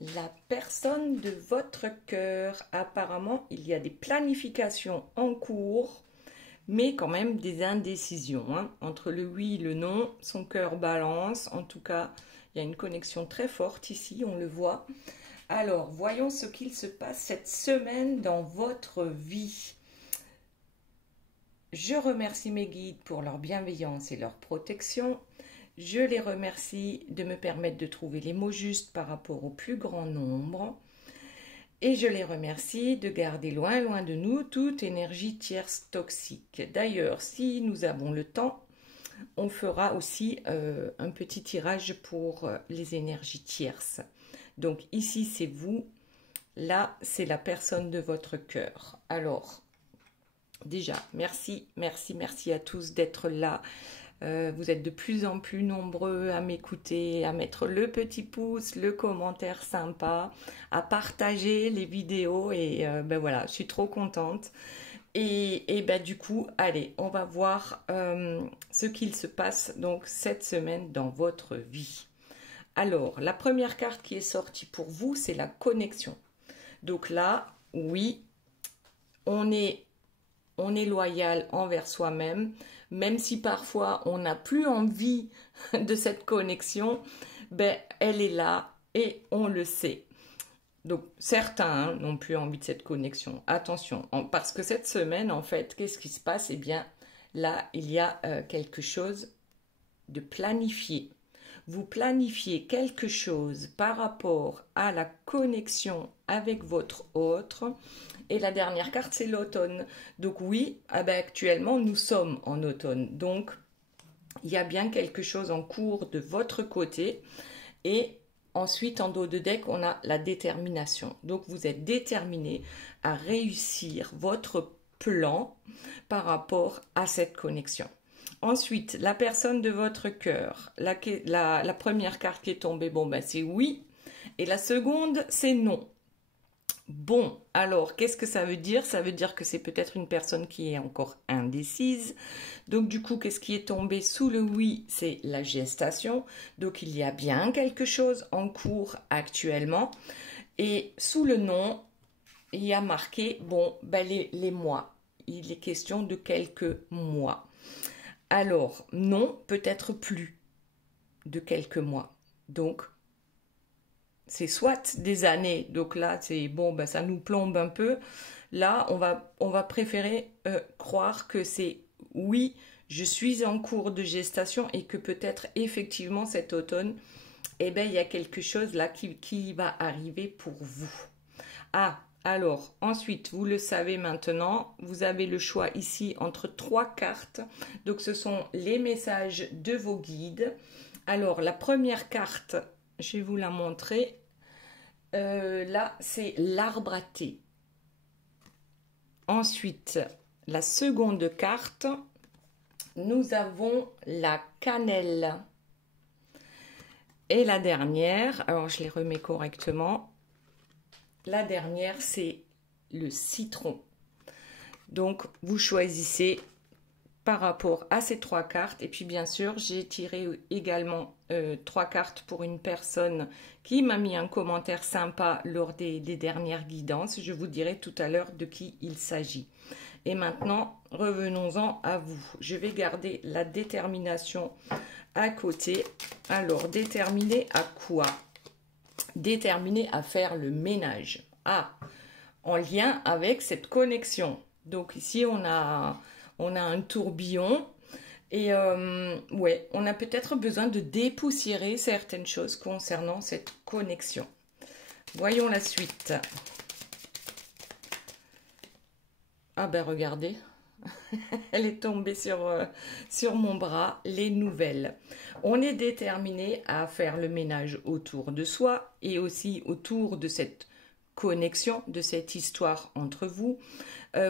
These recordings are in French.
La personne de votre cœur. Apparemment, il y a des planifications en cours, mais quand même des indécisions, hein. Entre le oui et le non, son cœur balance. En tout cas, il y a une connexion très forte ici, on le voit. Alors, voyons ce qu'il se passe cette semaine dans votre vie. Je remercie mes guides pour leur bienveillance et leur protection. Je les remercie de me permettre de trouver les mots justes par rapport au plus grand nombre. Et je les remercie de garder loin, loin de nous toute énergie tierce toxique. D'ailleurs, si nous avons le temps, on fera aussi un petit tirage pour les énergies tierces. Donc ici, c'est vous. Là, c'est la personne de votre cœur. Alors, déjà, merci, merci, merci à tous d'être là. Vous êtes de plus en plus nombreux à m'écouter, à mettre le petit pouce, le commentaire sympa, à partager les vidéos et ben voilà, je suis trop contente. Et ben du coup, allez, on va voir ce qu'il se passe donc cette semaine dans votre vie. Alors, la première carte qui est sortie pour vous, c'est la connexion. Donc là, oui, on est loyal envers soi-même, même si parfois on n'a plus envie de cette connexion, ben elle est là et on le sait. Donc certains n'ont plus envie de cette connexion. Attention, parce que cette semaine, en fait, qu'est-ce qui se passe? Eh bien, là, il y a quelque chose de planifié. Vous planifiez quelque chose par rapport à la connexion avec votre autre. Et la dernière carte, c'est l'automne. Donc oui, actuellement, nous sommes en automne. Donc, il y a bien quelque chose en cours de votre côté. Et ensuite, en dos de deck, on a la détermination. Donc, vous êtes déterminé à réussir votre plan par rapport à cette connexion. Ensuite, la personne de votre cœur. La première carte qui est tombée, bon, ben, c'est oui. Et la seconde, c'est non. Bon, alors, qu'est-ce que ça veut dire? Ça veut dire que c'est peut-être une personne qui est encore indécise. Donc, du coup, qu'est-ce qui est tombé sous le oui? C'est la gestation. Donc, il y a bien quelque chose en cours actuellement. Et sous le non, il y a marqué, bon, ben, les mois. Il est question de quelques mois. Alors, non, peut-être plus de quelques mois. Donc, c'est soit des années. Donc là, c'est bon, ben, ça nous plombe un peu. Là, on va préférer croire que c'est oui, je suis en cours de gestation et que peut-être effectivement cet automne, eh ben, il y a quelque chose là qui va arriver pour vous. Ah, alors, ensuite, vous le savez maintenant, vous avez le choix ici entre 3 cartes. Donc, ce sont les messages de vos guides. Alors, la première carte, je vais vous la montrer. Là, c'est l'arbre à thé. Ensuite, la seconde carte, nous avons la cannelle. Et la dernière, alors je les remets correctement. La dernière, c'est le citron. Donc, vous choisissez par rapport à ces 3 cartes. Et puis, bien sûr, j'ai tiré également 3 cartes pour une personne qui m'a mis un commentaire sympa lors des dernières guidances. Je vous dirai tout à l'heure de qui il s'agit. Et maintenant, revenons-en à vous. Je vais garder la détermination à côté. Alors, déterminer à quoi? Déterminé à faire le ménage. Ah, en lien avec cette connexion. Donc ici, on a un tourbillon. Et ouais, on a peut-être besoin de dépoussiérer certaines choses concernant cette connexion. Voyons la suite. Ah ben regardez, elle est tombée sur mon bras, les nouvelles. On est déterminé à faire le ménage autour de soi et aussi autour de cette connexion, de cette histoire entre vous.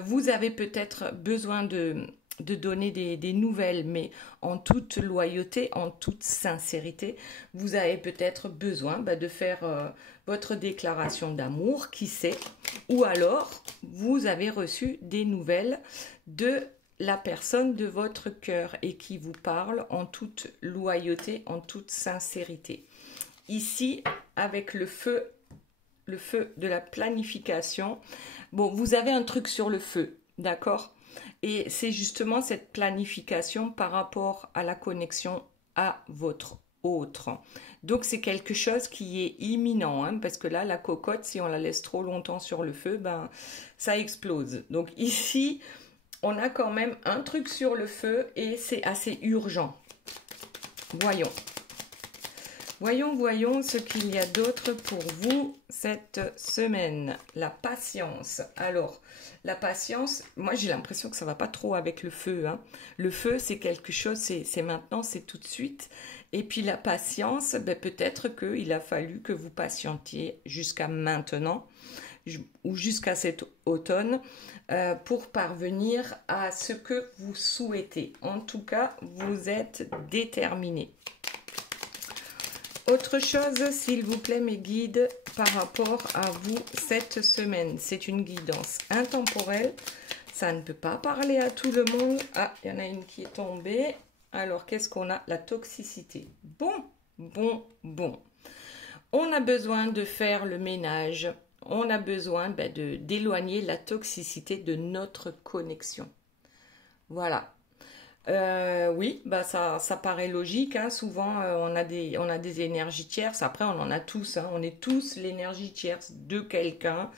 Vous avez peut-être besoin de donner des nouvelles, mais en toute loyauté, en toute sincérité. Vous avez peut-être besoin de faire votre déclaration d'amour, qui sait, ou alors vous avez reçu des nouvelles de la personne de votre cœur et qui vous parle en toute loyauté, en toute sincérité. Ici, avec le feu le feu de la planification. Bon, vous avez un truc sur le feu, d'accord? Et c'est justement cette planification par rapport à la connexion à votre autre. Donc c'est quelque chose qui est imminent, hein, parce que là, la cocotte, si on la laisse trop longtemps sur le feu, ben ça explose. Donc ici, on a quand même un truc sur le feu et c'est assez urgent. Voyons. Voyons ce qu'il y a d'autre pour vous cette semaine. La patience. Alors, la patience, moi j'ai l'impression que ça va pas trop avec le feu, hein. Le feu, c'est quelque chose, c'est maintenant, c'est tout de suite. Et puis la patience, ben, peut-être qu'il a fallu que vous patientiez jusqu'à maintenant ou jusqu'à cet automne pour parvenir à ce que vous souhaitez. En tout cas, vous êtes déterminé. Autre chose, s'il vous plaît, mes guides, par rapport à vous cette semaine. C'est une guidance intemporelle. Ça ne peut pas parler à tout le monde. Ah, il y en a une qui est tombée. Alors, qu'est-ce qu'on a? La toxicité. Bon. On a besoin de faire le ménage. On a besoin d'éloigner la toxicité de notre connexion. Voilà. Oui, bah ça paraît logique, hein. Souvent on a des énergies tierces. Après on en a tous, hein. On est tous l'énergie tierce de quelqu'un.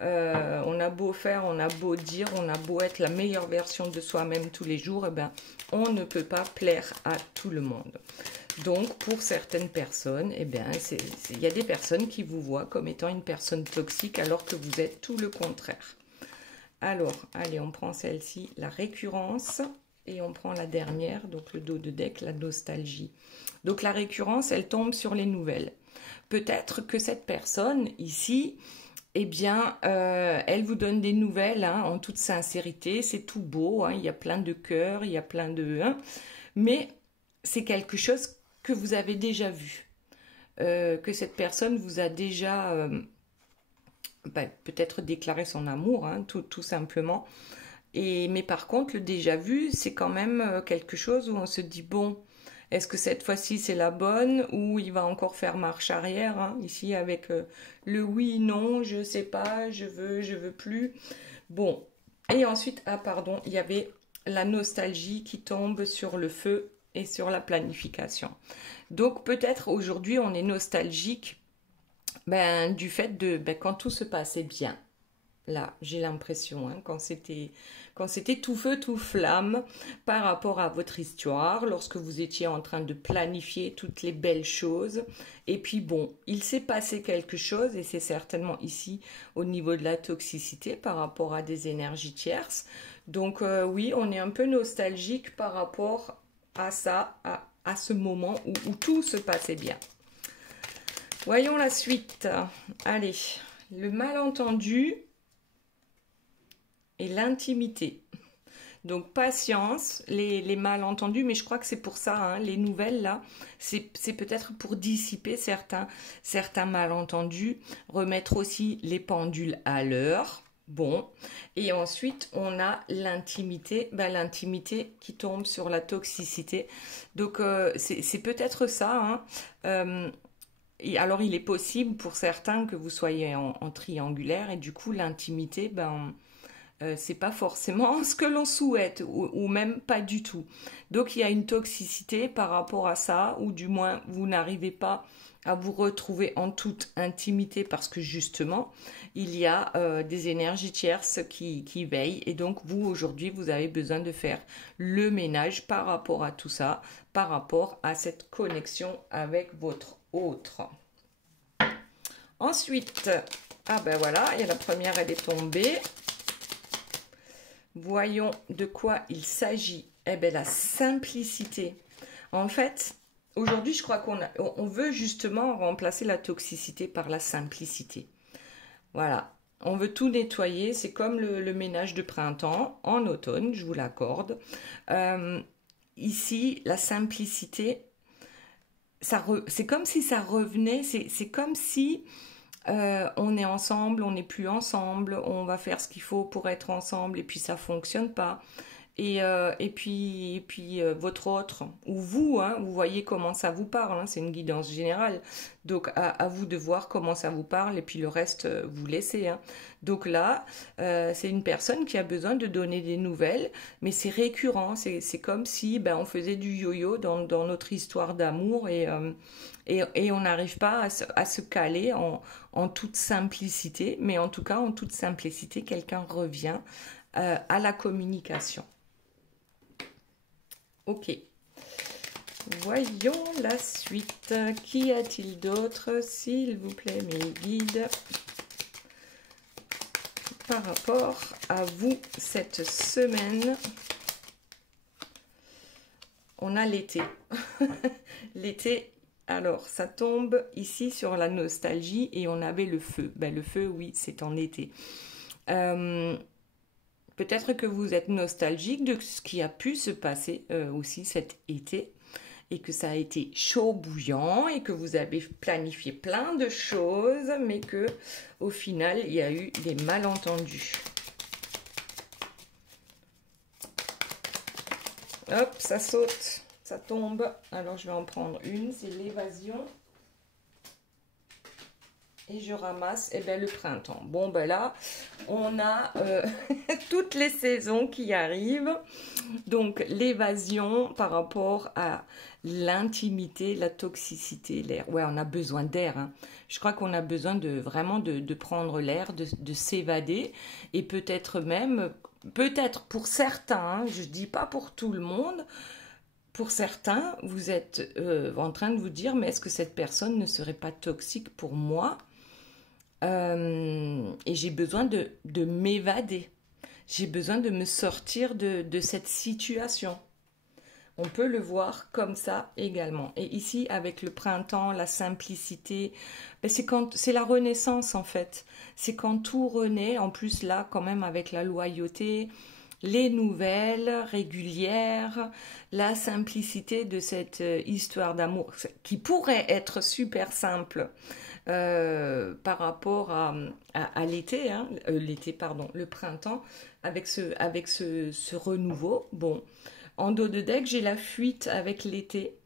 On a beau faire, on a beau dire, on a beau être la meilleure version de soi-même tous les jours, on ne peut pas plaire à tout le monde. Donc pour certaines personnes, il y a des personnes qui vous voient comme étant une personne toxique alors que vous êtes tout le contraire. Alors, allez, on prend celle-ci, la récurrence. Et on prend la dernière, donc le dos de deck, la nostalgie. Donc la récurrence, elle tombe sur les nouvelles. Peut-être que cette personne ici, elle vous donne des nouvelles, hein, en toute sincérité. C'est tout beau, hein, il y a plein de cœurs, il y a plein de... Hein, mais c'est quelque chose que vous avez déjà vu. Que cette personne vous a déjà peut-être déclaré son amour, hein, tout simplement. Mais par contre, le déjà vu, c'est quand même quelque chose où on se dit, bon, est-ce que cette fois-ci c'est la bonne ou il va encore faire marche arrière, hein, ici avec le oui, non, je sais pas, je veux plus. Bon, et ensuite, il y avait la nostalgie qui tombe sur le feu et sur la planification. Donc peut-être aujourd'hui on est nostalgique du fait de quand tout se passait bien. Là, j'ai l'impression, hein, quand c'était tout feu, tout flamme par rapport à votre histoire, lorsque vous étiez en train de planifier toutes les belles choses. Et puis bon, il s'est passé quelque chose et c'est certainement ici au niveau de la toxicité par rapport à des énergies tierces. Donc oui, on est un peu nostalgique par rapport à ça, à ce moment où tout se passait bien. Voyons la suite. Allez, le malentendu et l'intimité. Donc patience, les malentendus, mais je crois que c'est pour ça, hein, les nouvelles là, c'est peut-être pour dissiper certains malentendus, remettre aussi les pendules à l'heure. Bon, et ensuite on a l'intimité, l'intimité qui tombe sur la toxicité. Donc c'est peut-être ça, hein. Alors il est possible pour certains que vous soyez en triangulaire et du coup l'intimité, c'est pas forcément ce que l'on souhaite ou même pas du tout. Donc il y a une toxicité par rapport à ça, ou du moins vous n'arrivez pas à vous retrouver en toute intimité parce que justement il y a des énergies tierces qui veillent, et donc vous aujourd'hui vous avez besoin de faire le ménage par rapport à tout ça, par rapport à cette connexion avec votre autre. Ensuite, voilà, il y a la première, elle est tombée. Voyons de quoi il s'agit. La simplicité. En fait, aujourd'hui, je crois qu'on veut justement remplacer la toxicité par la simplicité. Voilà, on veut tout nettoyer. C'est comme le ménage de printemps, en automne, je vous l'accorde. Ici, la simplicité, c'est comme si ça revenait, c'est comme si... on est ensemble, on n'est plus ensemble, on va faire ce qu'il faut pour être ensemble et puis ça fonctionne pas. Votre autre, ou vous, hein, vous voyez comment ça vous parle, hein, c'est une guidance générale. Donc à vous de voir comment ça vous parle et puis le reste, vous laissez. Hein. Donc là, c'est une personne qui a besoin de donner des nouvelles, mais c'est récurrent, c'est comme si ben, on faisait du yo-yo dans notre histoire d'amour et on n'arrive pas à se caler en toute simplicité, mais en tout cas en toute simplicité, quelqu'un revient à la communication. Ok. Voyons la suite. Qu'y a-t-il d'autre, s'il vous plaît, mes guides, par rapport à vous cette semaine? On a l'été. L'été, alors ça tombe ici sur la nostalgie et on avait le feu. Ben, le feu, oui, c'est en été. Peut-être que vous êtes nostalgique de ce qui a pu se passer aussi cet été et que ça a été chaud bouillant et que vous avez planifié plein de choses mais que au final il y a eu des malentendus. Hop, ça saute, ça tombe. Alors je vais en prendre une, c'est l'évasion. Et je ramasse le printemps. Bon, ben là, on a toutes les saisons qui arrivent. Donc, l'évasion par rapport à l'intimité, la toxicité, l'air. Ouais, on a besoin d'air. Hein. Je crois qu'on a besoin vraiment de prendre l'air, de s'évader. Et peut-être même, peut-être pour certains, hein, je ne dis pas pour tout le monde, pour certains, vous êtes en train de vous dire, mais est-ce que cette personne ne serait pas toxique pour moi ? Et j'ai besoin de m'évader. J'ai besoin de me sortir de cette situation. On peut le voir comme ça également. Et ici, avec le printemps, la simplicité, ben c'est la renaissance en fait. C'est quand tout renaît, en plus là, quand même avec la loyauté, les nouvelles régulières, la simplicité de cette histoire d'amour qui pourrait être super simple par rapport à l'été, hein, le printemps, avec ce renouveau. Bon, en dos de deck, j'ai la fuite avec l'été.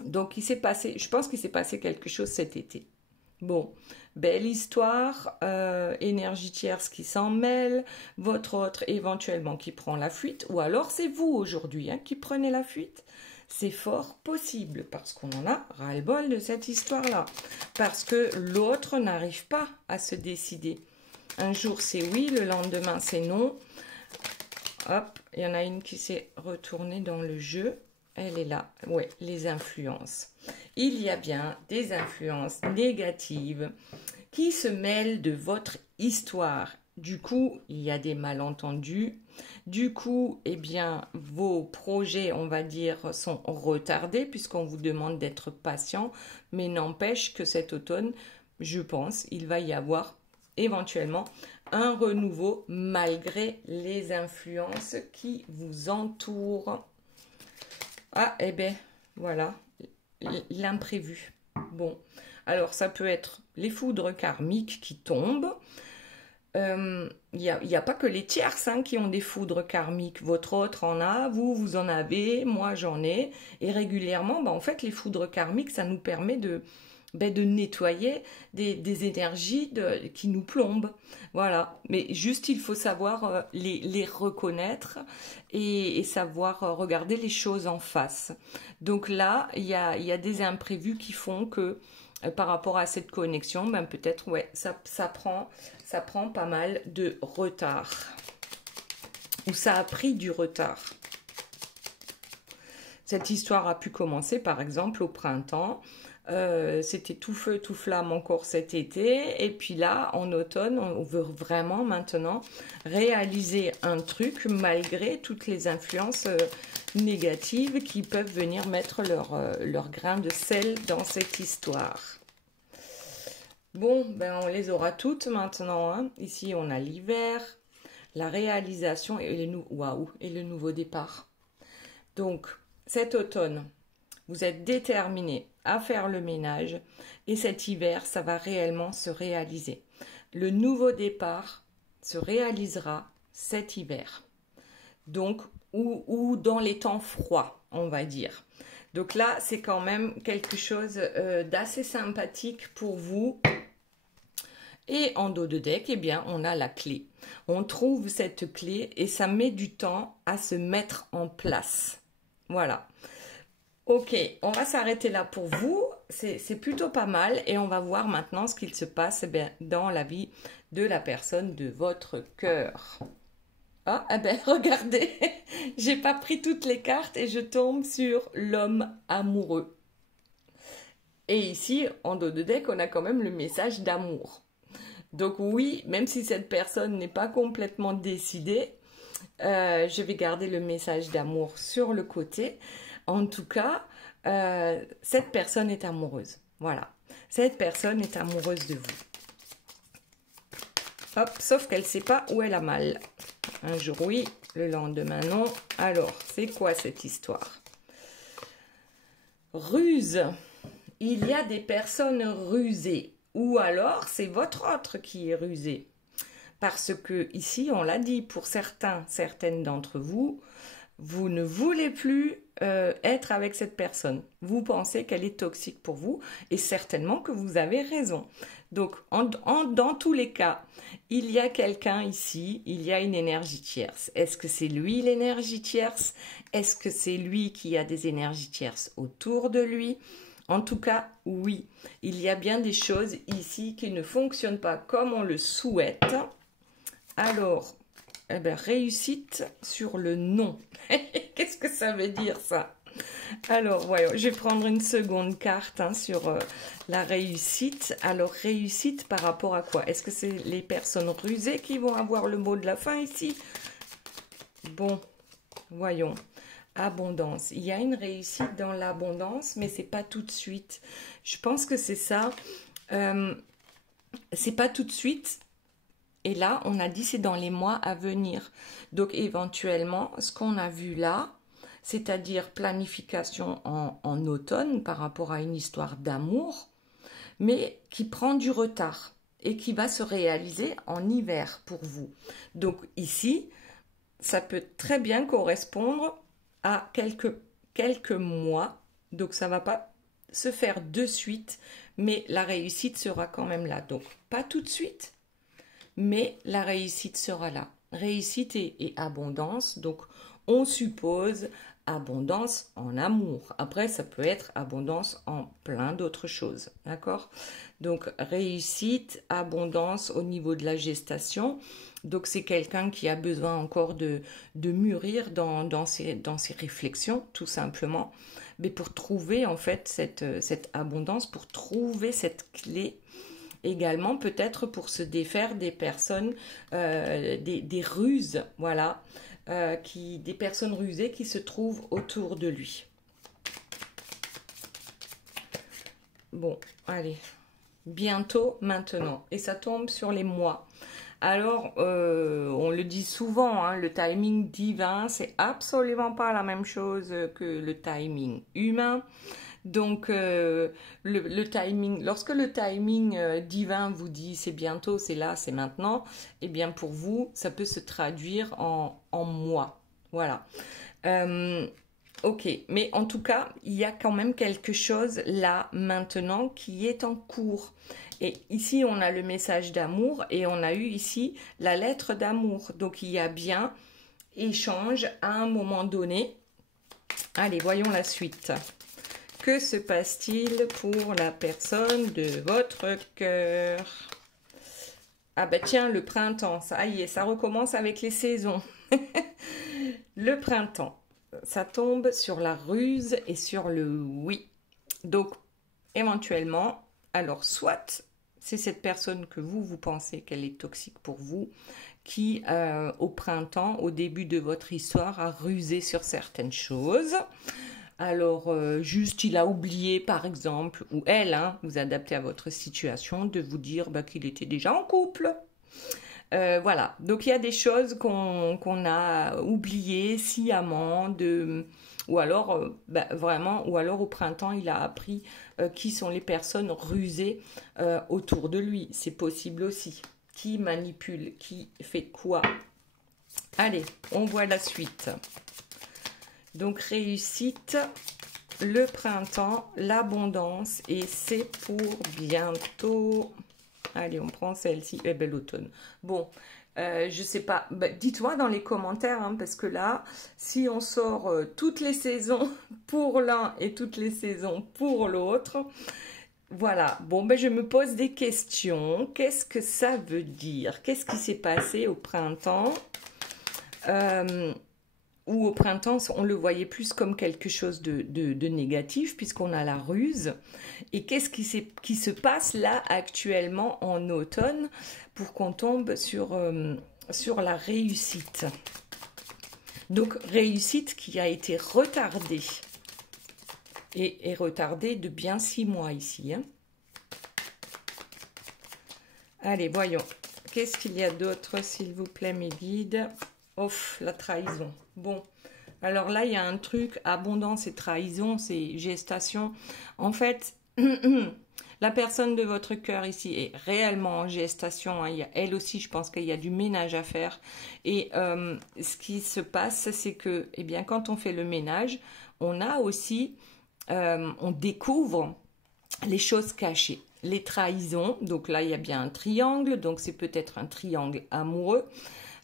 Donc, je pense qu'il s'est passé quelque chose cet été. Bon, belle histoire, énergie tierce qui s'en mêle, votre autre éventuellement qui prend la fuite, ou alors c'est vous aujourd'hui qui prenez la fuite. C'est fort possible parce qu'on en a ras-le-bol de cette histoire-là. Parce que l'autre n'arrive pas à se décider. Un jour c'est oui, le lendemain c'est non. Hop, il y en a une qui s'est retournée dans le jeu. Elle est là. Ouais, les influences. Il y a bien des influences négatives qui se mêlent de votre histoire. Du coup, il y a des malentendus. Du coup, eh bien, vos projets, on va dire, sont retardés puisqu'on vous demande d'être patient. Mais n'empêche que cet automne, je pense, il va y avoir éventuellement un renouveau malgré les influences qui vous entourent. Ah, eh bien, voilà, l'imprévu. Bon, alors ça peut être les foudres karmiques qui tombent. Il n'y a pas que les tierces qui ont des foudres karmiques. Votre autre en a, vous en avez, moi j'en ai. Et régulièrement, en fait, les foudres karmiques, ça nous permet de nettoyer des énergies qui nous plombent. Voilà. Mais juste, il faut savoir les reconnaître et savoir regarder les choses en face. Donc là, il y a des imprévus qui font que par rapport à cette connexion, peut-être, ouais, ça prend pas mal de retard. Ou ça a pris du retard. Cette histoire a pu commencer, par exemple, au printemps. C'était tout feu, tout flamme encore cet été. Et puis là, en automne, on veut vraiment maintenant réaliser un truc malgré toutes les influences négatives qui peuvent venir mettre leur grain de sel dans cette histoire. Bon, on les aura toutes maintenant. Ici, on a l'hiver, la réalisation et le nouveau départ. Donc, cet automne, vous êtes déterminé à faire le ménage et cet hiver, ça va réellement se réaliser. Le nouveau départ se réalisera cet hiver. Donc, ou dans les temps froids, on va dire. Donc là, c'est quand même quelque chose d'assez sympathique pour vous. Et en dos de deck, eh bien, on a la clé. On trouve cette clé et ça met du temps à se mettre en place. Voilà. Ok, on va s'arrêter là pour vous. C'est plutôt pas mal et on va voir maintenant ce qu'il se passe dans la vie de la personne de votre cœur. Ah, eh ben, regardez, j'ai pas pris toutes les cartes et je tombe sur l'homme amoureux. Et ici, en dos de deck, on a quand même le message d'amour. Donc oui, même si cette personne n'est pas complètement décidée, je vais garder le message d'amour sur le côté. En tout cas, cette personne est amoureuse. Voilà, cette personne est amoureuse de vous. Hop, sauf qu'elle ne sait pas où elle a mal. Un jour oui, le lendemain non. Alors, c'est quoi cette histoire? Ruse. Il y a des personnes rusées. Ou alors, c'est votre autre qui est rusé. Parce que ici, on l'a dit, pour certaines d'entre vous, vous ne voulez plus être avec cette personne. Vous pensez qu'elle est toxique pour vous et certainement que vous avez raison. Donc, dans tous les cas, il y a quelqu'un ici, il y a une énergie tierce. Est-ce que c'est lui l'énergie tierce? Est-ce que c'est lui qui a des énergies tierces autour de lui? En tout cas, oui, il y a bien des choses ici qui ne fonctionnent pas comme on le souhaite. Alors, eh bien, réussite sur le non. Qu'est-ce que ça veut dire ça? Alors, voyons, je vais prendre une seconde carte sur la réussite. Alors, réussite par rapport à quoi? Est-ce que c'est les personnes rusées qui vont avoir le mot de la fin ici? Bon, voyons. Abondance. Il y a une réussite dans l'abondance, mais c'est pas tout de suite. Je pense que c'est ça. C'est pas tout de suite. Et là, on a dit c'est dans les mois à venir. Donc, éventuellement, ce qu'on a vu là, c'est-à-dire planification en automne par rapport à une histoire d'amour, mais qui prend du retard et qui va se réaliser en hiver pour vous. Donc, ici, ça peut très bien correspondre à quelques mois. Donc, ça ne va pas se faire de suite, mais la réussite sera quand même là. Donc, pas tout de suite, mais la réussite sera là. Réussite et abondance, donc on suppose abondance en amour. Après, ça peut être abondance en plein d'autres choses, d'accord? Donc, réussite, abondance au niveau de la gestation. Donc, c'est quelqu'un qui a besoin encore de mûrir dans ses réflexions, tout simplement. Mais pour trouver, en fait, cette abondance, pour trouver cette clé, également peut-être pour se défaire des personnes, des ruses, voilà, des personnes rusées qui se trouvent autour de lui. Bon, allez, bientôt, maintenant, et ça tombe sur les mois. Alors, on le dit souvent, hein, le timing divin, c'est absolument pas la même chose que le timing humain. Donc, le timing, lorsque le timing divin vous dit c'est bientôt, c'est là, c'est maintenant, eh bien pour vous, ça peut se traduire en mois. Voilà. Ok, mais en tout cas, il y a quand même quelque chose là, maintenant, qui est en cours. Et ici, on a le message d'amour et on a eu ici la lettre d'amour. Donc, il y a bien échange à un moment donné. Allez, voyons la suite. Que se passe-t-il pour la personne de votre cœur? Ah bah tiens, le printemps, ça y est, ça recommence avec les saisons. Le printemps, ça tombe sur la ruse et sur le oui. Donc, éventuellement, alors soit c'est cette personne que vous pensez qu'elle est toxique pour vous, qui au printemps, au début de votre histoire, a rusé sur certaines choses. Alors, juste, il a oublié, par exemple, ou elle, hein, vous adaptez à votre situation, de vous dire qu'il était déjà en couple. Voilà, donc il y a des choses qu'on a oubliées sciemment, ou alors, vraiment, ou alors au printemps, il a appris qui sont les personnes rusées autour de lui. C'est possible aussi. Qui manipule, qui fait quoi? Allez, on voit la suite. Donc, réussite, le printemps, l'abondance, et c'est pour bientôt. Allez, on prend celle-ci. Eh bien, l'automne. Bon, je sais pas. Bah, dites-moi dans les commentaires, hein, parce que là, si on sort toutes les saisons pour l'un et toutes les saisons pour l'autre, voilà. Bon, ben, je me pose des questions. Qu'est-ce que ça veut dire? Qu'est-ce qui s'est passé au printemps? Ou au printemps, on le voyait plus comme quelque chose de négatif, puisqu'on a la ruse. Et qu'est-ce qui se passe là, actuellement, en automne, pour qu'on tombe sur la réussite? Donc, réussite qui a été retardée. Et retardée de bien 6 mois ici. Hein. Allez, voyons. Qu'est-ce qu'il y a d'autre, s'il vous plaît, mes guides? Ouf, la trahison. Bon, alors là, il y a un truc, abondance et trahison, c'est gestation. En fait, la personne de votre cœur ici est réellement en gestation. Hein. Elle aussi, je pense qu'il y a du ménage à faire. Et ce qui se passe, c'est que, eh bien, quand on fait le ménage, on a aussi, on découvre les choses cachées. Les trahisons, donc là, il y a bien un triangle, donc c'est peut-être un triangle amoureux.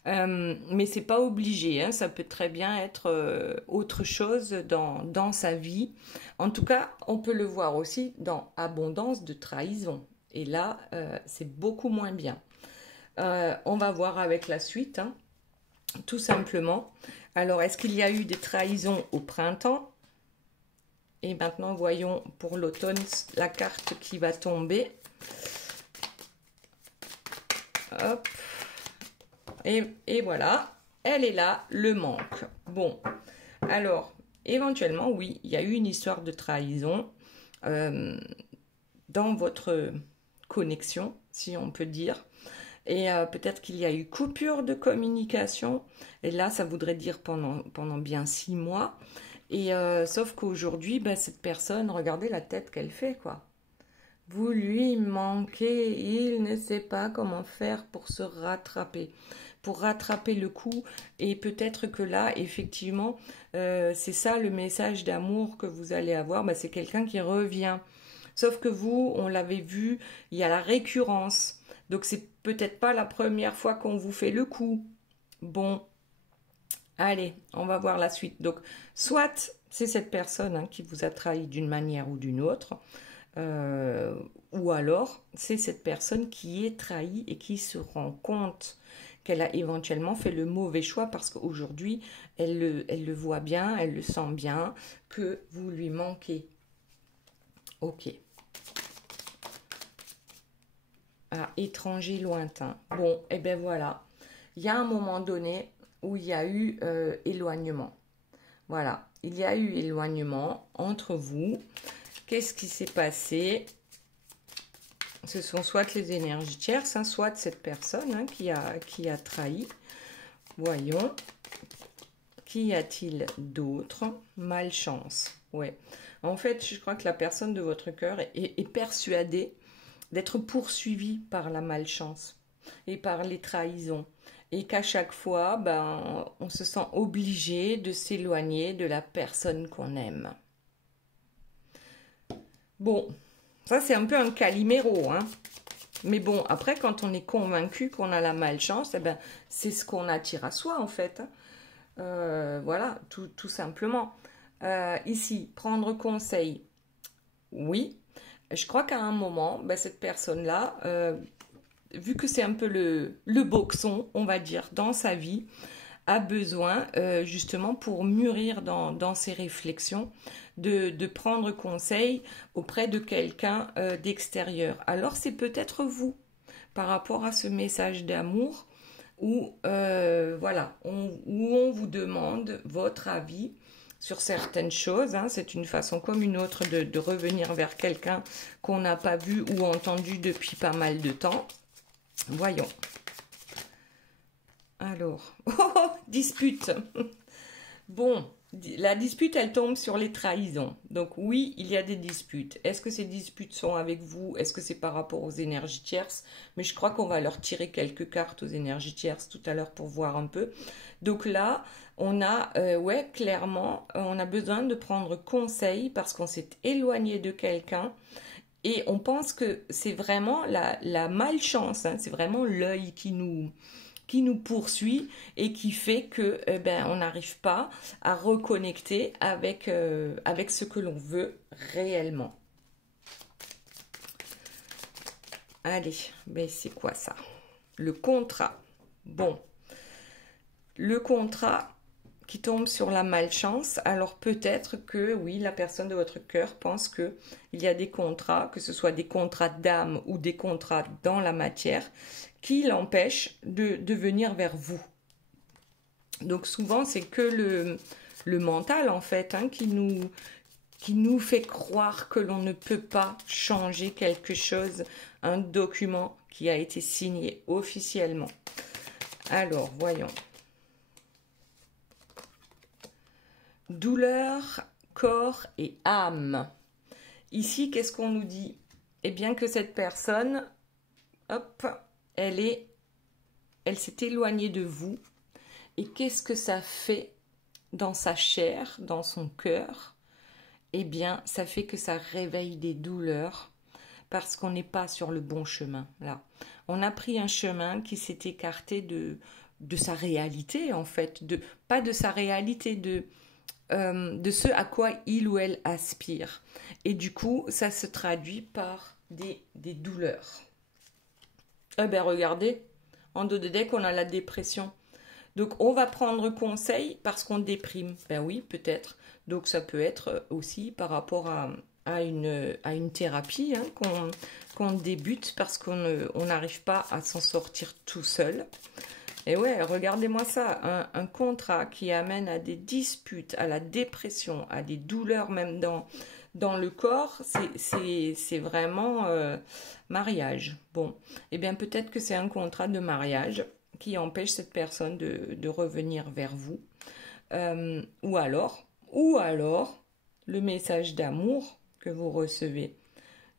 Mais c'est pas obligé, hein, ça peut très bien être autre chose dans sa vie. En tout cas, on peut le voir aussi dans abondance de trahison. Et là, c'est beaucoup moins bien. On va voir avec la suite, hein, tout simplement. Alors, est-ce qu'il y a eu des trahisons au printemps? Et maintenant, voyons pour l'automne la carte qui va tomber. Hop. Et voilà, elle est là, le manque. Bon, alors, éventuellement, oui, il y a eu une histoire de trahison dans votre connexion, si on peut dire. Et peut-être qu'il y a eu coupure de communication. Et là, ça voudrait dire pendant bien 6 mois. Et sauf qu'aujourd'hui, ben, cette personne, regardez la tête qu'elle fait, quoi. Vous lui manquez, il ne sait pas comment faire pour se rattraper. Pour rattraper le coup, et peut-être que là, effectivement, c'est ça le message d'amour que vous allez avoir, bah, c'est quelqu'un qui revient. Sauf que vous, on l'avait vu, il y a la récurrence, donc c'est peut-être pas la première fois qu'on vous fait le coup. Bon, allez, on va voir la suite. Donc, soit c'est cette personne hein, qui vous a trahi d'une manière ou d'une autre, ou alors c'est cette personne qui est trahie et qui se rend compte qu'elle a éventuellement fait le mauvais choix parce qu'aujourd'hui, elle le voit bien, elle le sent bien, que vous lui manquez. Ok. Ah, étranger lointain. Bon, et bien voilà. Il y a un moment donné où il y a eu éloignement. Voilà, il y a eu éloignement entre vous. Qu'est-ce qui s'est passé? Ce sont soit les énergies tierces, hein, soit cette personne hein, qui a trahi. Voyons. Qu'y a-t-il d'autre? Malchance. Ouais. En fait, je crois que la personne de votre cœur est persuadée d'être poursuivie par la malchance et par les trahisons. Et qu'à chaque fois, ben, on se sent obligé de s'éloigner de la personne qu'on aime. Bon. Ça, c'est un peu un caliméro, hein. Mais bon, après, quand on est convaincu qu'on a la malchance, eh ben, c'est ce qu'on attire à soi, en fait. Voilà, tout simplement. Ici, prendre conseil, oui. Je crois qu'à un moment, ben, cette personne-là, vu que c'est un peu le boxon, on va dire, dans sa vie, a besoin, justement, pour mûrir dans ses réflexions, de prendre conseil auprès de quelqu'un d'extérieur. Alors, c'est peut-être vous, par rapport à ce message d'amour, où, voilà, où on vous demande votre avis sur certaines choses. Hein. C'est une façon comme une autre de revenir vers quelqu'un qu'on n'a pas vu ou entendu depuis pas mal de temps. Voyons. Alors, dispute. Bon, La dispute, elle tombe sur les trahisons. Donc oui, il y a des disputes. Est-ce que ces disputes sont avec vous? Est-ce que c'est par rapport aux énergies tierces? Mais je crois qu'on va leur tirer quelques cartes aux énergies tierces tout à l'heure pour voir un peu. Donc là, on a, ouais, clairement, on a besoin de prendre conseil parce qu'on s'est éloigné de quelqu'un. Et on pense que c'est vraiment la malchance, hein, c'est vraiment l'œil qui nous poursuit et qui fait que on n'arrive pas à reconnecter avec ce que l'on veut réellement. Allez, mais c'est quoi ça? Le contrat. Bon, le contrat qui tombe sur la malchance, alors peut-être que oui, la personne de votre cœur pense que il y a des contrats, que ce soit des contrats d'âme ou des contrats dans la matière, qui l'empêchent de venir vers vous. Donc souvent, c'est que le mental, en fait, hein, qui nous fait croire que l'on ne peut pas changer quelque chose, un document qui a été signé officiellement. Alors, voyons. Douleur, corps et âme. Ici, qu'est-ce qu'on nous dit? Eh bien que cette personne, hop, elle s'est éloignée de vous. Et qu'est-ce que ça fait dans sa chair, dans son cœur? Eh bien, ça fait que ça réveille des douleurs parce qu'on n'est pas sur le bon chemin, là. On a pris un chemin qui s'est écarté de sa réalité, en fait. Pas de sa réalité, de ce à quoi il ou elle aspire. Et du coup, ça se traduit par des douleurs. Eh bien, regardez, en dos de deck, on a la dépression. Donc, on va prendre conseil parce qu'on déprime. Ben oui, peut-être. Donc, ça peut être aussi par rapport à une thérapie hein, qu'on débute parce qu'on n'arrive pas à s'en sortir tout seul. Et ouais, regardez-moi ça, un contrat qui amène à des disputes, à la dépression, à des douleurs même dans le corps, c'est vraiment mariage. Bon, eh bien peut-être que c'est un contrat de mariage qui empêche cette personne de revenir vers vous. Ou alors, le message d'amour que vous recevez,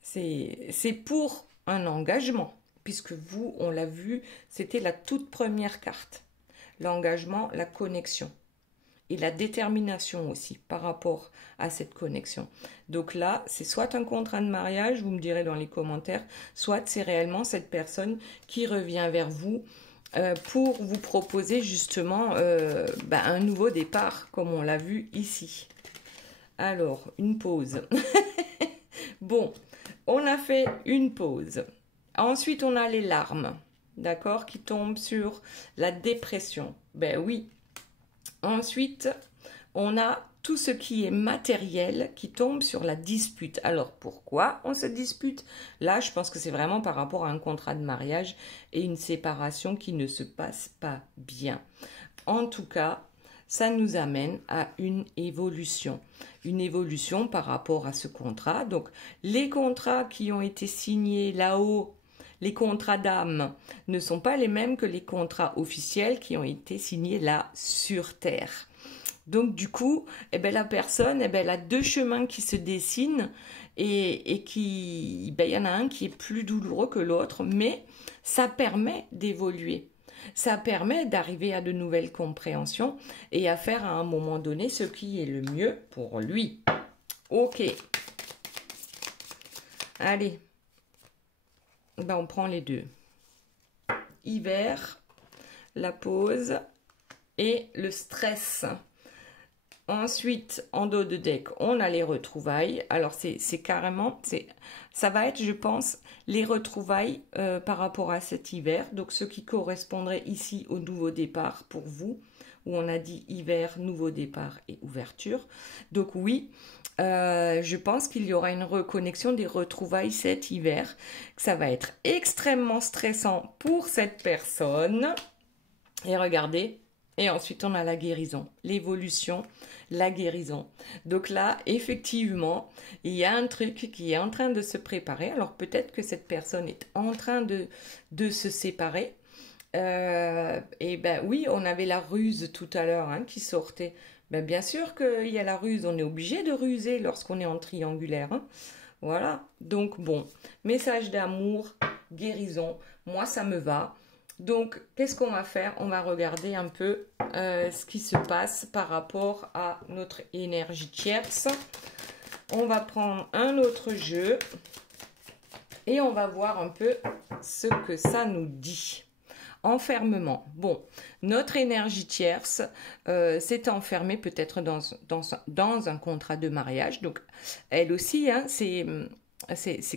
c'est pour un engagement. Puisque vous, on l'a vu, c'était la toute première carte. L'engagement, la connexion. Et la détermination aussi par rapport à cette connexion. Donc là, c'est soit un contrat de mariage, vous me direz dans les commentaires, soit c'est réellement cette personne qui revient vers vous pour vous proposer justement un nouveau départ, comme on l'a vu ici. Alors, une pause. Bon, on a fait une pause. Ensuite, on a les larmes, d'accord, qui tombent sur la dépression. Ben oui. Ensuite, on a tout ce qui est matériel qui tombe sur la dispute. Alors, pourquoi on se dispute? Là, je pense que c'est vraiment par rapport à un contrat de mariage et une séparation qui ne se passe pas bien. En tout cas, ça nous amène à une évolution. Une évolution par rapport à ce contrat. Donc, les contrats qui ont été signés là-haut, les contrats d'âme ne sont pas les mêmes que les contrats officiels qui ont été signés là sur Terre. Donc du coup, la personne, elle a deux chemins qui se dessinent et qui, il y en a un qui est plus douloureux que l'autre, mais ça permet d'évoluer. Ça permet d'arriver à de nouvelles compréhensions et à faire à un moment donné ce qui est le mieux pour lui. Ok. Allez. On prend les deux. Hiver, la pause et le stress. Ensuite, en dos de deck, on a les retrouvailles. Alors, c'est carrément, ça va être, je pense, les retrouvailles par rapport à cet hiver. Donc, ce qui correspondrait ici au nouveau départ pour vous, où on a dit hiver, nouveau départ et ouverture. Donc, oui, je pense qu'il y aura une reconnexion des retrouvailles cet hiver, que ça va être extrêmement stressant pour cette personne. Et regardez, et ensuite on a la guérison, l'évolution, la guérison. Donc là, effectivement, il y a un truc qui est en train de se préparer. Alors peut-être que cette personne est en train de se séparer. Et oui, on avait la ruse tout à l'heure qui sortait. Ben, bien sûr qu'il y a la ruse, on est obligé de ruser lorsqu'on est en triangulaire, hein. Voilà, donc bon, message d'amour, guérison, moi ça me va. Donc, qu'est-ce qu'on va faire? On va regarder un peu ce qui se passe par rapport à notre énergie tierce. On va prendre un autre jeu et on va voir un peu ce que ça nous dit. Enfermement. Bon, notre énergie tierce s'est enfermée peut-être dans un contrat de mariage. Donc, elle aussi, hein, c'est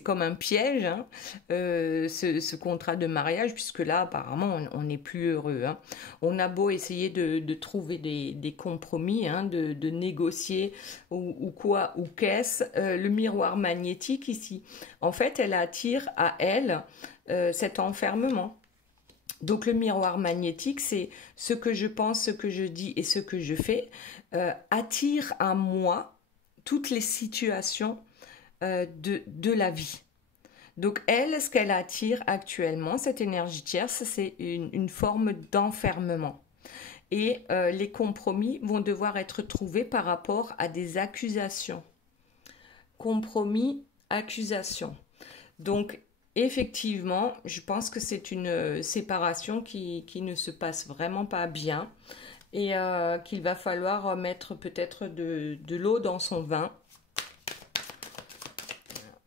comme un piège, hein, ce contrat de mariage, puisque là, apparemment, on n'est plus heureux, hein. On a beau essayer de trouver des compromis, hein, de négocier ou quoi, ou qu'est-ce, le miroir magnétique ici, en fait, elle attire à elle cet enfermement. Donc le miroir magnétique, c'est ce que je pense, ce que je dis et ce que je fais attire à moi toutes les situations de la vie. Donc elle, ce qu'elle attire actuellement, cette énergie tierce, c'est une forme d'enfermement. Et les compromis vont devoir être trouvés par rapport à des accusations. Compromis, accusation. Donc effectivement, je pense que c'est une séparation qui ne se passe vraiment pas bien et qu'il va falloir mettre peut-être de l'eau dans son vin.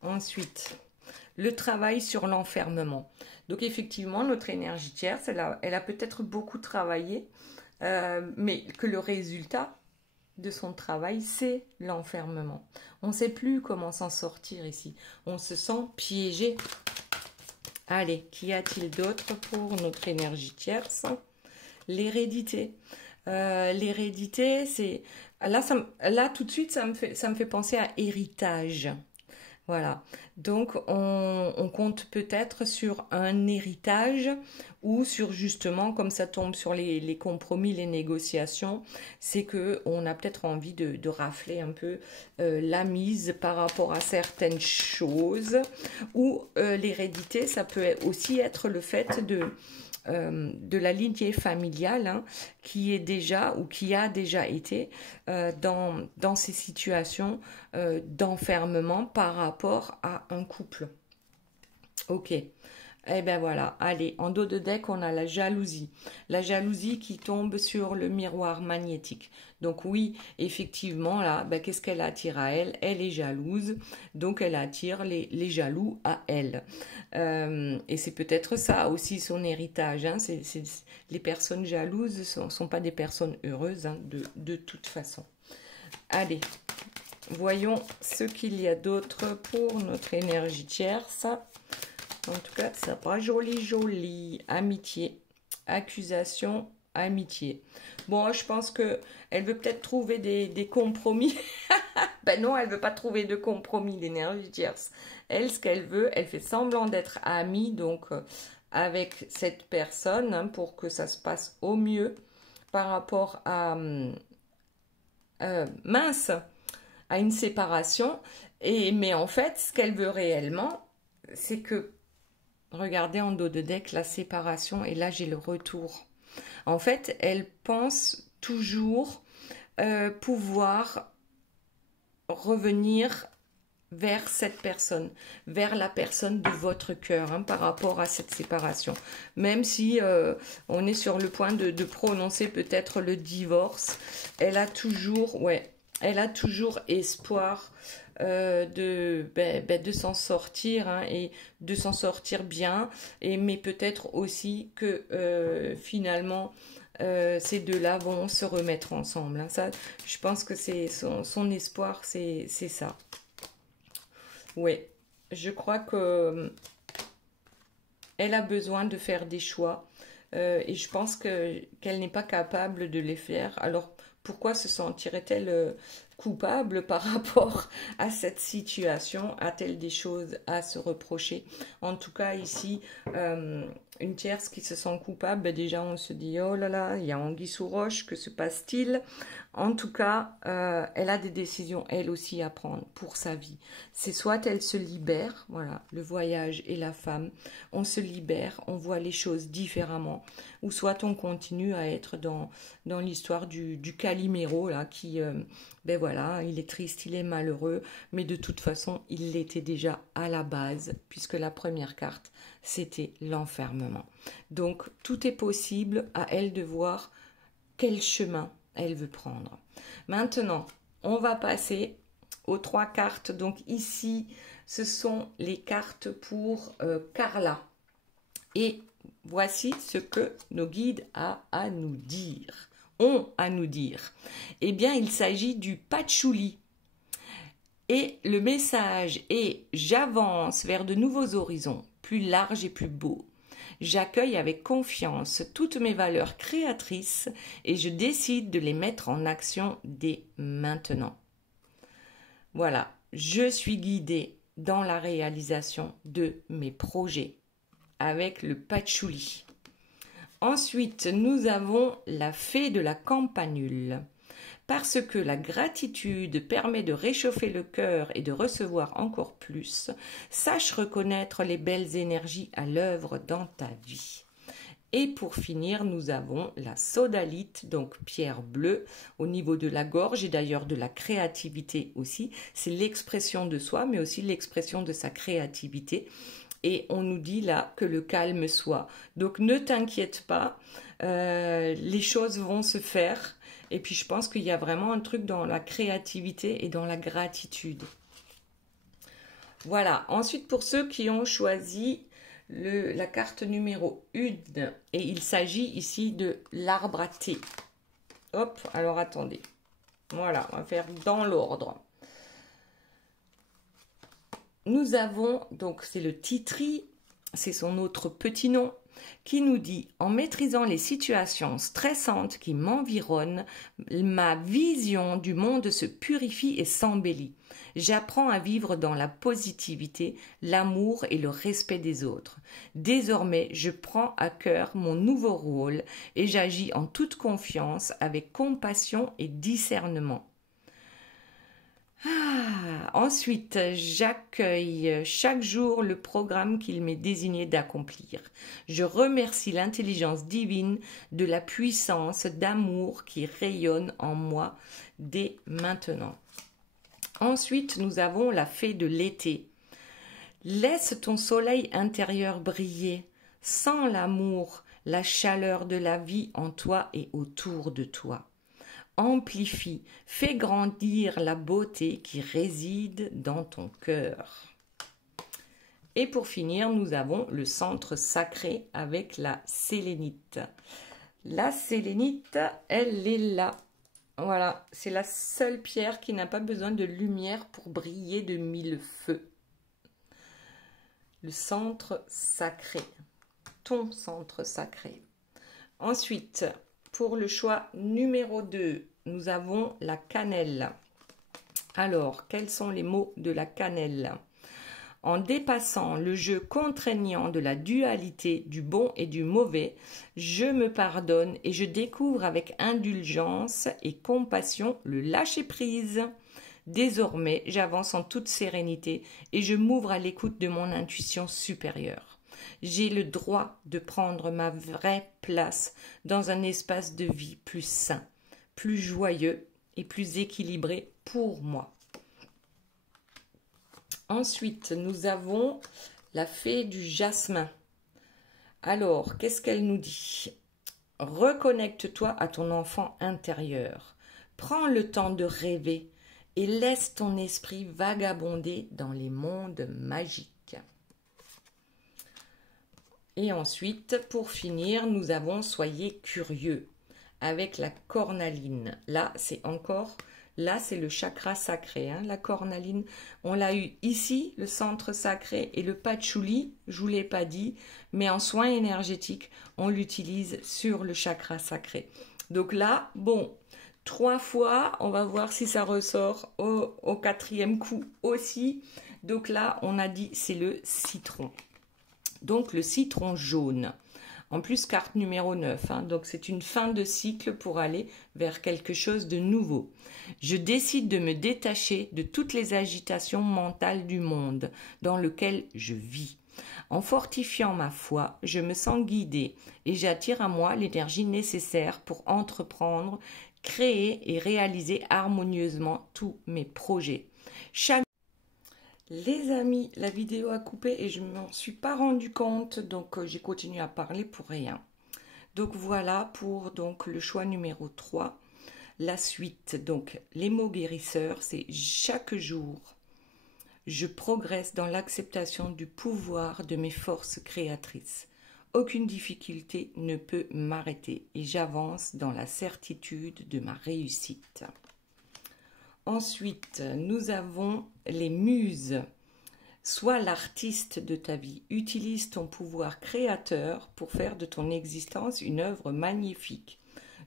Ensuite, le travail sur l'enfermement. Donc effectivement, notre énergie tierce, elle a peut-être beaucoup travaillé, mais que le résultat de son travail, c'est l'enfermement. On ne sait plus comment s'en sortir ici. On se sent piégé. Allez, qu'y a-t-il d'autre pour notre énergie tierce? L'hérédité. L'hérédité, c'est... Là, tout de suite, ça me fait penser à héritage. Voilà. Donc, on compte peut-être sur un héritage ou sur justement, comme ça tombe sur les compromis, les négociations, c'est qu'on a peut-être envie de rafler un peu la mise par rapport à certaines choses. Ou l'hérédité, ça peut aussi être le fait de la lignée familiale, hein, qui est déjà ou qui a déjà été dans ces situations d'enfermement par rapport à un couple. Ok. Eh bien voilà, allez, en dos de deck, on a la jalousie. La jalousie qui tombe sur le miroir magnétique. Donc oui, effectivement, là, ben, qu'est-ce qu'elle attire à elle? Elle est jalouse, donc elle attire les jaloux à elle. Et c'est peut-être ça aussi son héritage, hein. Les personnes jalouses ne sont pas des personnes heureuses, hein, de toute façon. Allez, voyons ce qu'il y a d'autre pour notre énergie tierce. En tout cas, ça pas joli. Amitié, accusation, amitié. Bon, je pense que elle veut peut-être trouver des compromis. Ben non, elle veut pas trouver de compromis, l'énergie tierce. Elle, ce qu'elle veut, elle fait semblant d'être amie, donc avec cette personne, hein, pour que ça se passe au mieux par rapport à mince, à une séparation. Mais en fait, ce qu'elle veut réellement, c'est que regardez en dos de deck la séparation et là j'ai le retour. En fait, elle pense toujours pouvoir revenir vers cette personne, vers la personne de votre cœur, hein, par rapport à cette séparation. Même si on est sur le point de prononcer peut-être le divorce, elle a toujours espoir de s'en sortir, hein, et de s'en sortir bien, mais peut-être aussi que finalement ces deux-là vont se remettre ensemble, hein. Ça, je pense que c'est son espoir, c'est ça. Oui, je crois que elle a besoin de faire des choix et je pense qu'elle n'est pas capable de les faire. Alors pourquoi se sentirait-elle coupable par rapport à cette situation? A-t-elle des choses à se reprocher? En tout cas, ici, une tierce qui se sent coupable, ben déjà on se dit, oh là là, il y a anguille sous roche, que se passe-t-il? En tout cas, elle a des décisions, elle aussi, à prendre pour sa vie. C'est soit elle se libère, voilà, le voyage et la femme, on se libère, on voit les choses différemment, ou soit on continue à être dans l'histoire du Calimero, là, qui, ben voilà, il est triste, il est malheureux, mais de toute façon, il l'était déjà à la base, puisque la première carte, c'était l'enfermement. Donc, tout est possible, à elle de voir quel chemin elle veut prendre. Maintenant, on va passer aux 3 cartes. Donc ici, ce sont les cartes pour Carla. Et voici ce que nos guides ont à nous dire. Eh bien, il s'agit du patchouli. Et le message est: j'avance vers de nouveaux horizons, plus larges et plus beaux. J'accueille avec confiance toutes mes valeurs créatrices et je décide de les mettre en action dès maintenant. Voilà, je suis guidée dans la réalisation de mes projets avec le patchouli. Ensuite, nous avons la fée de la campanule. Parce que la gratitude permet de réchauffer le cœur et de recevoir encore plus, sache reconnaître les belles énergies à l'œuvre dans ta vie. Et pour finir, nous avons la sodalite, donc pierre bleue, au niveau de la gorge et d'ailleurs de la créativité aussi. C'est l'expression de soi, mais aussi l'expression de sa créativité. Et on nous dit là que le calme soit. Donc ne t'inquiète pas, les choses vont se faire. Et puis je pense qu'il y a vraiment un truc dans la créativité et dans la gratitude. Voilà, ensuite pour ceux qui ont choisi la carte numéro 1, et il s'agit ici de l'arbre à thé. Hop, alors attendez. Voilà, on va faire dans l'ordre. Nous avons, donc c'est le titri, c'est son autre petit nom, qui nous dit: en maîtrisant les situations stressantes qui m'environnent, ma vision du monde se purifie et s'embellit. J'apprends à vivre dans la positivité, l'amour et le respect des autres. Désormais, je prends à cœur mon nouveau rôle et j'agis en toute confiance, avec compassion et discernement. Ensuite, j'accueille chaque jour le programme qu'il m'est désigné d'accomplir. Je remercie l'intelligence divine de la puissance d'amour qui rayonne en moi dès maintenant. Ensuite, nous avons la fée de l'été. Laisse ton soleil intérieur briller. Sens l'amour, la chaleur de la vie en toi et autour de toi. Amplifie, fais grandir la beauté qui réside dans ton cœur. Et pour finir, nous avons le centre sacré avec la sélénite. La sélénite, elle est là. Voilà, c'est la seule pierre qui n'a pas besoin de lumière pour briller de mille feux. Le centre sacré, ton centre sacré. Ensuite, pour le choix numéro 2, nous avons la cannelle. Alors, quels sont les mots de la cannelle? En dépassant le jeu contraignant de la dualité du bon et du mauvais, je me pardonne et je découvre avec indulgence et compassion le lâcher-prise. Désormais, j'avance en toute sérénité et je m'ouvre à l'écoute de mon intuition supérieure. J'ai le droit de prendre ma vraie place dans un espace de vie plus sain, plus joyeux et plus équilibré pour moi. Ensuite, nous avons la fée du jasmin. Alors, qu'est-ce qu'elle nous dit? Reconnecte-toi à ton enfant intérieur. Prends le temps de rêver et laisse ton esprit vagabonder dans les mondes magiques. Et ensuite, pour finir, nous avons soyez curieux avec la cornaline. Là, c'est le chakra sacré. Hein, la cornaline, on l'a eu ici, le centre sacré, et le patchouli, je ne vous l'ai pas dit, mais en soins énergétiques, on l'utilise sur le chakra sacré. Donc là, bon, 3 fois. On va voir si ça ressort au 4e coup aussi. Donc là, on a dit c'est le citron. Donc le citron jaune. En plus, carte numéro 9. Hein, donc c'est une fin de cycle pour aller vers quelque chose de nouveau. Je décide de me détacher de toutes les agitations mentales du monde dans lequel je vis. En fortifiant ma foi, je me sens guidée et j'attire à moi l'énergie nécessaire pour entreprendre, créer et réaliser harmonieusement tous mes projets. Les amis, la vidéo a coupé et je ne m'en suis pas rendu compte, donc j'ai continué à parler pour rien. Donc voilà pour donc, le choix numéro 3. La suite, donc les mots guérisseurs, c'est chaque jour, je progresse dans l'acceptation du pouvoir de mes forces créatrices. Aucune difficulté ne peut m'arrêter et j'avance dans la certitude de ma réussite. Ensuite, nous avons les muses. Sois l'artiste de ta vie. Utilise ton pouvoir créateur pour faire de ton existence une œuvre magnifique.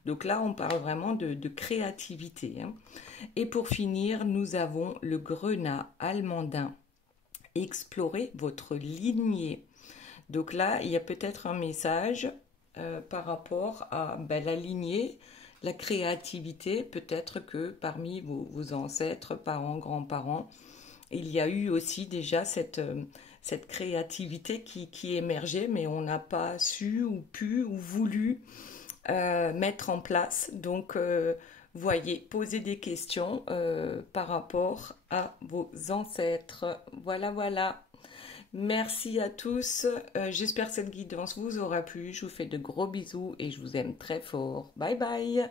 Donc là, on parle vraiment de créativité. Hein. Et pour finir, nous avons le grenat almandin. Explorez votre lignée. Donc là, il y a peut-être un message par rapport à la lignée, la créativité. Peut-être que parmi vos ancêtres, parents, grands-parents, il y a eu aussi déjà cette créativité qui émergeait, mais on n'a pas su ou pu ou voulu mettre en place. Donc, voyez, posez des questions par rapport à vos ancêtres. Voilà, voilà. Merci à tous. J'espère que cette guidance vous aura plu. Je vous fais de gros bisous et je vous aime très fort. Bye bye.